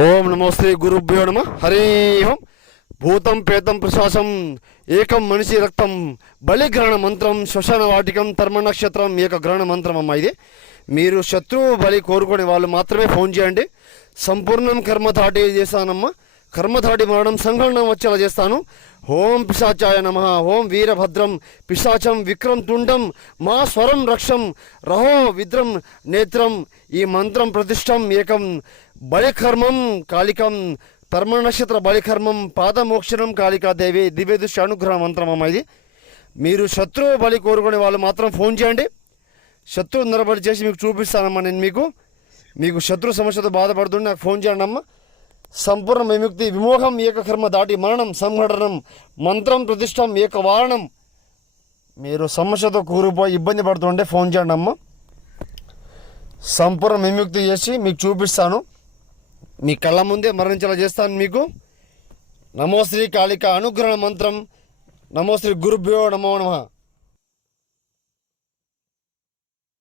ఓం నమో శ్రీ గురుభ్యో నమ. హరి ఓం. భూతం పేతం ప్రశాసం ఏకం మనిషి రక్తం బలిగ్రహణ మంత్రం శ్మశాన వాటికం తర్మ నక్షత్రం ఏక గ్రహణ మంత్రం అమ్మ. ఇది మీరు శత్రువు బలి కోరుకునే వాళ్ళు మాత్రమే ఫోన్ చేయండి. సంపూర్ణం కర్మధాటి చేస్తానమ్మా. కర్మధాటి మరణం సంఘటన వచ్చేలా చేస్తాను. ఓం పిశాచాయ నమ. ఓం వీరభద్రం పిశాచం విక్రం తుండం మా స్వరం రక్షం రహో విద్రం నేత్రం. ఈ మంత్రం ప్రతిష్టం ఏకం బలికర్మం కాళికం తర్మ నక్షత్ర బలికర్మం పాదమోక్షణం కాళికాదేవి దివ్య దృష్టి అనుగ్రహ మంత్రం అమ్మ. ఇది మీరు శత్రువు బలి కోరుకునే వాళ్ళు మాత్రం ఫోన్ చేయండి. శత్రువు నిలబడి చేసి మీకు చూపిస్తానమ్మా. నేను మీకు శత్రు సమస్యతో బాధపడుతుంటే నాకు ఫోన్ చేయండి అమ్మ. సంపూర్ణ విముక్తి విమోహం ఏకకర్మ దాటి మరణం సంఘటనం మంత్రం ప్రతిష్టం ఏక వారణం. మీరు సమస్యతో కూరుపోయి ఇబ్బంది పడుతుంటే ఫోన్ చేయండి అమ్మ. సంపూర్ణ విముక్తి చేసి మీకు చూపిస్తాను. మీ కళ్ళ ముందే మరణించేలా చేస్తాను మీకు. నమో శ్రీ కాళిక అనుగ్రహణ మంత్రం. నమో శ్రీ గురుభ్యో నమో నమః.